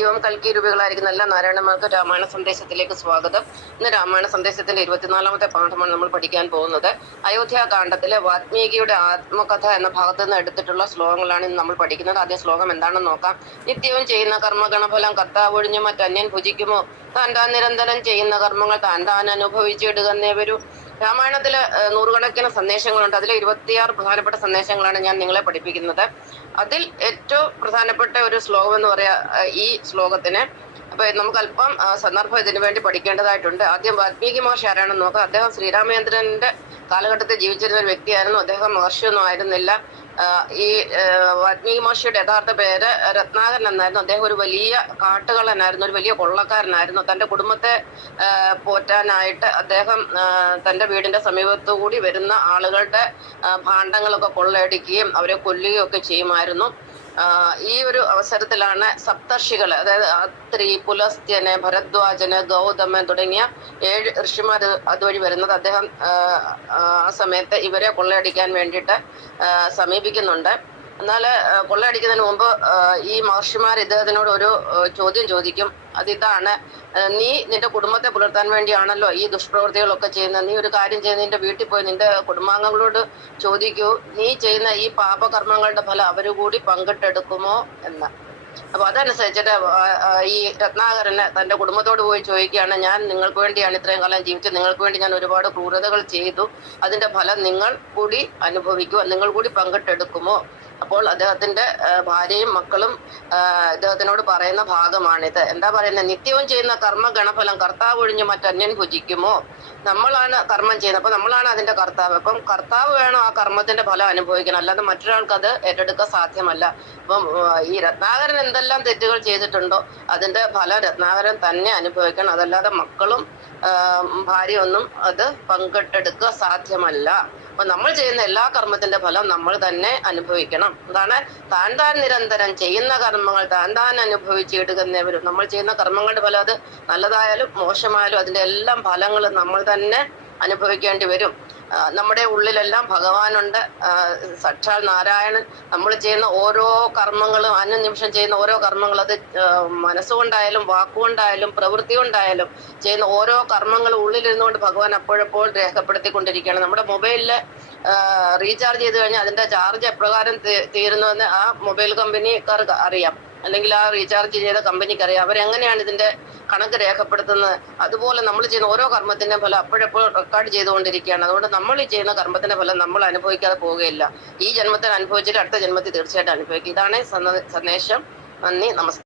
ഹരിയോം കൽക്കി രൂപികളായിരിക്കുന്ന എല്ലാ നാരായണന്മാർക്ക് രാമായണ സന്ദേശത്തിലേക്ക് സ്വാഗതം. ഇന്ന് രാമായണ സന്ദേശത്തിന്റെ 24-ാമത്തെ പാഠമാണ് നമ്മൾ പഠിക്കാൻ പോകുന്നത്. അയോധ്യാകാന്ഡത്തിലെ വാൽമീകിയുടെ ആത്മകഥ എന്ന ഭാഗത്ത് നിന്ന് എടുത്തിട്ടുള്ള ശ്ലോകങ്ങളാണ് ഇന്ന് നമ്മൾ പഠിക്കുന്നത്. ആദ്യ ശ്ലോകം എന്താണെന്ന് നോക്കാം. നിത്യവും ചെയ്യുന്ന കർമ്മഗണഫലം കർത്താവൊഴിഞ്ഞു മറ്റന്യൻ ഭുജിക്കുമോ? താൻ നിരന്തരം ചെയ്യുന്ന കർമ്മങ്ങൾ താൻ അനുഭവിച്ചിടുകന്നേ വരൂ. രാമായണത്തില് നൂറുകണക്കിന് സന്ദേശങ്ങളുണ്ട്. അതിൽ 26 പ്രധാനപ്പെട്ട സന്ദേശങ്ങളാണ് ഞാൻ നിങ്ങളെ പഠിപ്പിക്കുന്നത്. അതിൽ ഏറ്റവും പ്രധാനപ്പെട്ട ഒരു ശ്ലോകം എന്ന് പറയാ ഈ ശ്ലോകത്തിന്. അപ്പൊ നമുക്ക് അല്പം സന്ദർഭം ഇതിനു വേണ്ടി പഠിക്കേണ്ടതായിട്ടുണ്ട്. ആദ്യം വാൽമീകി മഹർഷി ആരാണെന്ന് നോക്കാം. അദ്ദേഹം ശ്രീരാമചന്ദ്രന്റെ കാലഘട്ടത്തിൽ ജീവിച്ചിരുന്ന ഒരു വ്യക്തിയായിരുന്നു. അദ്ദേഹം മഹർഷിയൊന്നും ആയിരുന്നില്ല. ഈ വാൽമീകി മഹർഷിയുടെ യഥാർത്ഥ പേര് രത്നാകരൻ എന്നായിരുന്നു. അദ്ദേഹം ഒരു വലിയ കാട്ടുകള്ളനായിരുന്നു, ഒരു വലിയ കൊള്ളക്കാരനായിരുന്നു. തന്റെ കുടുംബത്തെ പോറ്റാനായിട്ട് അദ്ദേഹം തന്റെ വീടിന്റെ സമീപത്തുകൂടി വരുന്ന ആളുകളുടെ ഭാണ്ഡങ്ങളൊക്കെ കൊള്ളയടിക്കുകയും അവരെ കൊല്ലുകയും ഒക്കെ ചെയ്യുമായിരുന്നു. ഈ ഒരു അവസരത്തിലാണ് സപ്തർഷികള്, അതായത് അത്രി, പുലസ്ത്യന്, ഭരദ്വാജന്, ഗൗതമൻ തുടങ്ങിയ 7 ഋഷിമാർ അതുവഴി വരുന്നത്. അദ്ദേഹം ആ സമയത്ത് ഇവരെ കൊള്ളയടിക്കാൻ വേണ്ടിയിട്ട് സമീപിക്കുന്നുണ്ട്. എന്നാൽ കൊള്ളയടിക്കുന്നതിന് മുമ്പ് ഈ മഹർഷിമാർ ഇദ്ദേഹത്തിനോട് ഒരു ചോദ്യം ചോദിക്കും. അതിതാണ്, നീ നിന്റെ കുടുംബത്തെ പുലർത്താൻ വേണ്ടിയാണല്ലോ ഈ ദുഷ്പ്രവൃത്തികളൊക്കെ ചെയ്യുന്നത്. നീ ഒരു കാര്യം ചെയ്ത് നിന്റെ വീട്ടിൽ പോയി നിന്റെ കുടുംബാംഗങ്ങളോട് ചോദിക്കൂ, നീ ചെയ്യുന്ന ഈ പാപകർമ്മങ്ങളുടെ ഫലം അവര് കൂടി പങ്കിട്ടെടുക്കുമോ എന്ന്. അപ്പൊ അതനുസരിച്ചിട്ട് ഈ രത്നാകരന് തന്റെ കുടുംബത്തോട് പോയി ചോദിക്കുകയാണ്, ഞാൻ നിങ്ങൾക്ക് വേണ്ടിയാണ് ഇത്രയും കാലം ജീവിച്ചത്, നിങ്ങൾക്ക് വേണ്ടി ഞാൻ ഒരുപാട് ക്രൂരതകൾ ചെയ്തു, അതിന്റെ ഫലം നിങ്ങൾ കൂടി അനുഭവിക്കുമോ, നിങ്ങൾ കൂടി പങ്കിട്ടെടുക്കുമോ? അപ്പോൾ അദ്ദേഹത്തിന്റെ ഭാര്യയും മക്കളും ഇദ്ദേഹത്തിനോട് പറയുന്ന ഭാഗമാണിത്. എന്താ പറയുന്നത്? നിത്യവും ചെയ്യുന്ന കർമ്മ ഗണഫലം കർത്താവ് ഒഴിഞ്ഞ് മറ്റന്യൻ ഭുജിക്കുമോ? നമ്മളാണ് കർമ്മം ചെയ്യുന്നത്, അപ്പൊ നമ്മളാണ് അതിന്റെ കർത്താവ്. അപ്പം കർത്താവ് വേണം ആ കർമ്മത്തിന്റെ ഫലം അനുഭവിക്കണം, അല്ലാതെ മറ്റൊരാൾക്ക് അത് ഏറ്റെടുക്കാൻ സാധ്യമല്ല. അപ്പം ഈ രത്നാകരൻ എന്തെല്ലാം തെറ്റുകൾ ചെയ്തിട്ടുണ്ടോ അതിന്റെ ഫലം രത്നാകരൻ തന്നെ അനുഭവിക്കണം, അതല്ലാതെ മക്കളും ഭാര്യയൊന്നും അത് പങ്കിട്ടെടുക്കുക സാധ്യമല്ല. അപ്പൊ നമ്മൾ ചെയ്യുന്ന എല്ലാ കർമ്മത്തിന്റെ ഫലം നമ്മൾ തന്നെ അനുഭവിക്കണം. അതാണ് താൻ നിരന്തരം ചെയ്യുന്ന കർമ്മങ്ങൾ താൻ അനുഭവിച്ചിടുന്നവരും. നമ്മൾ ചെയ്യുന്ന കർമ്മങ്ങളുടെ ഫലം അത് നല്ലതായാലും മോശമായാലും അതിന്റെ എല്ലാം ഫലങ്ങൾ നമ്മൾ തന്നെ അനുഭവിക്കേണ്ടി വരും. നമ്മുടെ ഉള്ളിലെല്ലാം ഭഗവാനുണ്ട്, സാക്ഷാൽ നാരായണൻ. നമ്മൾ ചെയ്യുന്ന ഓരോ കർമ്മങ്ങളും, അനുനിമിഷം ചെയ്യുന്ന ഓരോ കർമ്മങ്ങളും, അത് മനസ്സുകൊണ്ടായാലും വാക്കുകൊണ്ടായാലും പ്രവൃത്തി കൊണ്ടായാലും ചെയ്യുന്ന ഓരോ കർമ്മങ്ങളും ഉള്ളിലിരുന്നുകൊണ്ട് ഭഗവാൻ അപ്പോഴപ്പോൾ രേഖപ്പെടുത്തിക്കൊണ്ടിരിക്കുകയാണ്. നമ്മുടെ മൊബൈലില് റീചാർജ് ചെയ്ത് കഴിഞ്ഞാൽ അതിന്റെ ചാർജ് എപ്രകാരം തീരുന്നുവെന്ന് ആ മൊബൈൽ കമ്പനിക്കാർക്ക് അറിയാം, അല്ലെങ്കിൽ ആ റീചാർജ് ചെയ്ത കമ്പനിക്ക് അറിയാം. അവരെങ്ങനെയാണ് ഇതിന്റെ കണക്ക് രേഖപ്പെടുത്തുന്നത്? അതുപോലെ നമ്മൾ ചെയ്യുന്ന ഓരോ കർമ്മത്തിന്റെ ഫലം അപ്പോഴപ്പോൾ റെക്കോർഡ് ചെയ്തുകൊണ്ടിരിക്കുകയാണ്. അതുകൊണ്ട് നമ്മൾ ഈ ചെയ്യുന്ന കർമ്മത്തിന്റെ ഫലം നമ്മൾ അനുഭവിക്കാതെ പോവുകയില്ല. ഈ ജന്മത്തിൽ അനുഭവിച്ചിട്ട് അടുത്ത ജന്മത്തിൽ തീർച്ചയായിട്ടും അനുഭവിക്കും. ഇതാണ് സന്ദേശം. നന്ദി, നമസ്കാരം.